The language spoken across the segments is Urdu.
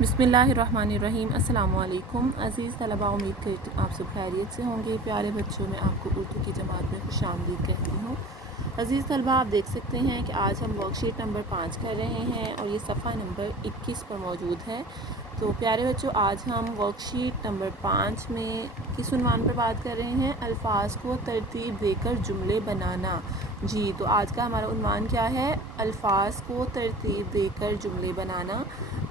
بسم اللہ الرحمن الرحیم۔ السلام علیکم عزیز طلباء، امید کرتی ہوں آپ سب خیریت سے ہوں گے۔ پیارے بچوں، میں آپ کو اردو کی جماعت میں خوش آمدید کہتی ہوں۔ عزیز طلباء، آپ دیکھ سکتے ہیں کہ آج ہم ورک شیٹ نمبر 5 کر رہے ہیں اور یہ صفحہ نمبر 21 پر موجود ہے۔ تو پیارے بچوں، آج ہم ورک شیٹ نمبر 5 میں کس عنوان پر بات کر رہے ہیں؟ الفاظ کو ترتیب دے کر جملے بنانا۔ جی، تو آج کا ہمارا عنوان کیا ہے؟ الفاظ کو ترتیب دے کر جملے بنانا۔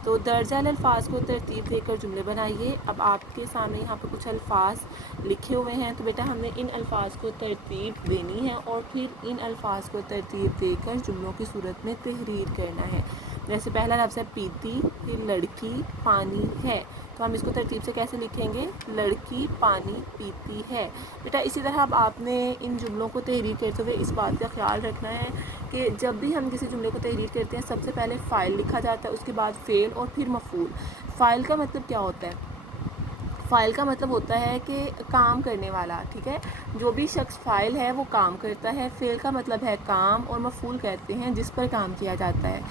تو درجہ الفاظ کو ترتیب دے کر جملے بنائیے۔ اب آپ کے سامنے یہاں پر کچھ الفاظ لکھے ہوئے ہیں، تو بیٹا ہم نے ان الفاظ کو ترتیب دینی ہے اور پھر ان الفاظ کو ترتیب دے کر جملوں کی صورت میں تحریر کرنا ہے۔ جیسے پہلا لفظ ہے پیتی، پھر لڑکی، پانی ہے، تو ہم اس کو ترتیب سے کیسے لکھیں گے؟ لڑکی پانی پیتی ہے۔ بیٹا اسی طرح اب آپ نے ان جملوں کو تحریر کرتے ہوئے اس بات کا خیال رکھنا ہے کہ جب بھی ہم کسی جملے کو تحریر کرتے ہیں، سب سے پہلے فاعل لکھا جاتا ہے، اس کے بعد فعل اور پھر مفعول۔ فاعل کا مطلب کیا ہوتا ہے؟ فاعل کا مطلب ہوتا ہے کہ کام کرنے والا، ٹھیک ہے؟ جو بھی شخص فاعل ہے وہ کام کرتا ہے۔ فعل کا مطلب ہے کام، اور مفعول کہتے ہیں جس پر کام کیا جاتا ہے۔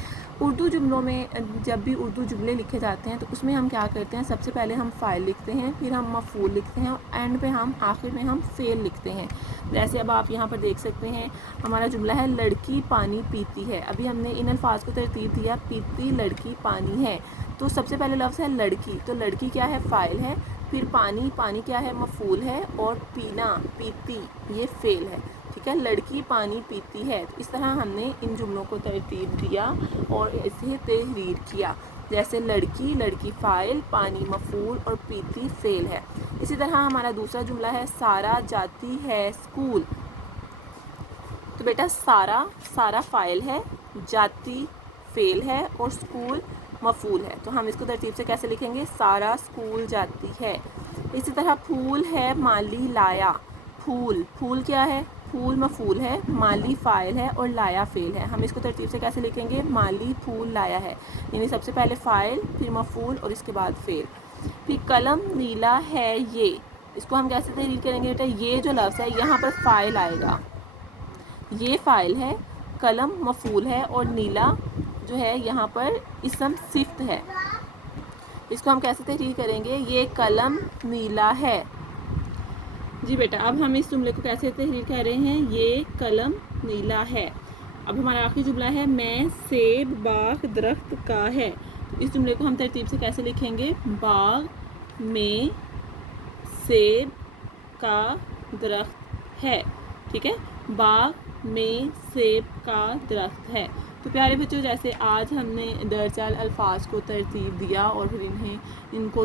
اردو جملوں میں جب بھی اردو جملے لکھے جاتے ہیں تو اس میں ہم کیا کرتے ہیں؟ سب سے پہلے ہم فاعل لکھتے ہیں، پھر ہم مفعول لکھتے ہیں، اور اینڈ پہ آخر میں ہم فعل لکھتے ہیں۔ جیسے اب آپ یہاں پر دیکھ سکتے ہیں، ہمارا جملہ ہے لڑکی پانی پیتی ہے۔ ابھی ہم نے ان الفاظ کو ترتیب دیا، پیتی لڑکی پانی ہے، تو سب سے پہلے لفظ ہے لڑکی، تو لڑکی کیا ہے؟ فاعل ہے، پھر پانی، پانی کیا ہے؟ مفعول ہے، اور پینا، پیتی، یہ فعل ہے، ٹھیک ہے؟ لڑکی پانی پیتی ہے۔ تو اس طرح ہم نے ان جملوں کو ترتیب دیا اور اسے تحریر کیا۔ جیسے لڑکی، لڑکی فاعل، پانی مفعول، اور پیتی فعل ہے۔ اسی طرح ہمارا دوسرا جملہ ہے سارا جاتی ہے اسکول۔ تو بیٹا سارا، سارا فاعل ہے، جاتی فعل ہے، اور اسکول مفعول ہے، تو ہم اس کو ترتیب سے کیسے لکھیں گے؟ سارا اسکول جاتی ہے۔ اسی طرح پھول ہے مالی لایا۔ پھول، پھول کیا ہے؟ پھول مفعول ہے، مالی فاعل ہے، اور لایا فعل ہے۔ ہم اس کو ترتیب سے کیسے لکھیں گے؟ مالی پھول لایا ہے، یعنی سب سے پہلے فاعل، پھر مفعول، اور اس کے بعد فعل۔ پھر قلم نیلا ہے یہ، اس کو ہم کیسے تحریر کریں گے بیٹا؟ یہ جو لفظ ہے یہاں پر فاعل آئے گا، یہ فاعل ہے، قلم مفعول ہے، اور نیلا جو ہے یہاں پر اسم صفت ہے۔ اس کو ہم کیسے تحریر کریں گے؟ یہ قلم نیلا ہے۔ جی بیٹا، اب ہم اس جملے کو کیسے تحریر کر رہے ہیں؟ یہ قلم نیلا ہے۔ اب ہمارا آخری جملہ ہے میں سیب باغ درخت کا ہے۔ اس جملے کو ہم ترتیب سے کیسے لکھیں گے؟ باغ میں سیب کا درخت ہے، ٹھیک ہے؟ باغ میں سیب کا درخت ہے۔ تو پیارے بچوں، جیسے آج ہم نے درج الفاظ کو ترتیب دیا اور پھر ان کو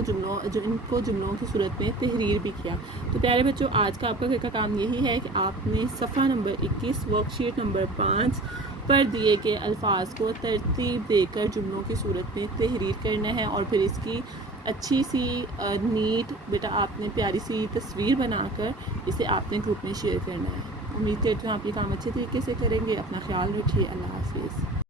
جملوں کی صورت میں تحریر بھی کیا۔ تو پیارے بچوں، آج کا آپ کا گھر کا کام یہی ہے کہ آپ نے صفحہ نمبر 21 ورک شیٹ نمبر 5 پر دیے گئے الفاظ کو ترتیب دے کر جملوں کی صورت میں تحریر کرنا ہے، اور پھر اس کی اچھی سی نیٹ بیٹا آپ نے پیاری سی تصویر بنا کر اسے آپ نے گروپ میں شیئر کرنا ہے۔ امید کرتی ہوں آپ یہ کام اچھے طریقے سے کریں گے۔ اپنا خیال رکھیے۔ اللہ حافظ۔